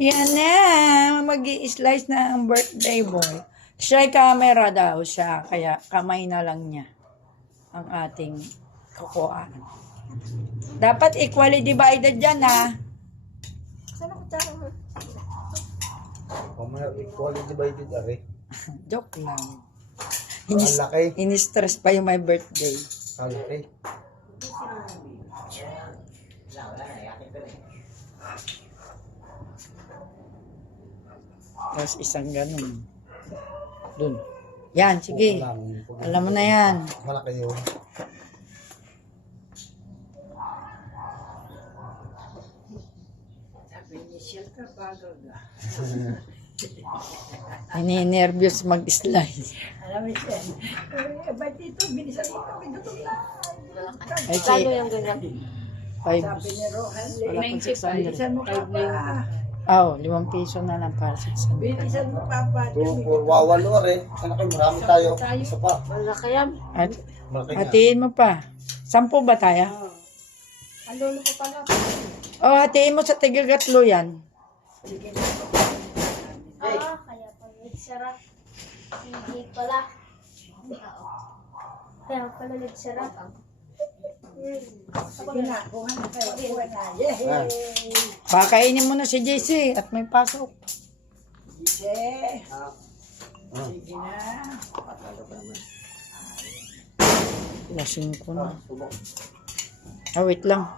Yan na, mag-i-slice na ang birthday boy. Siya camera daw siya, kaya kamay na lang niya ang ating kukuhaan. Dapat equally divided yan, ha? Sana ko tsara mo? Mamaya equally divided are. Joke lang. Ang laki. Ini-stress pa yung my birthday. Ang laki. Tapos isang ganun. Dun. Yan, sige. Alam mo na yan. Malaki yun. Ini-nervous mag-slice. Alam mo siya. Ba't ito? Bilisan mo kami gutom na. Ay, Kano yung ganyan? Sabi ni Rohan, wala pang 600. bilisan mo pa pa. Oh, 5 piso na lang para 600. Bilisan mo pa pa. Wawalo are. Sana kayo marami tayo. Isa pa. Wala kaya? At, Malaki nga. hatiin mo pa. 10 ba tayo? Ang lolo ko pala. Oh, hatiin mo sa tigagatlo yan. Kaya pag nagsarap, hindi pala. Kaya pala nagsarap. Sige na, kuha na kayo. Kuha na. Yay! Pakainin mo na si JC at may pasok. Sige. Sige na. Lasing ko na. Ah, wait lang.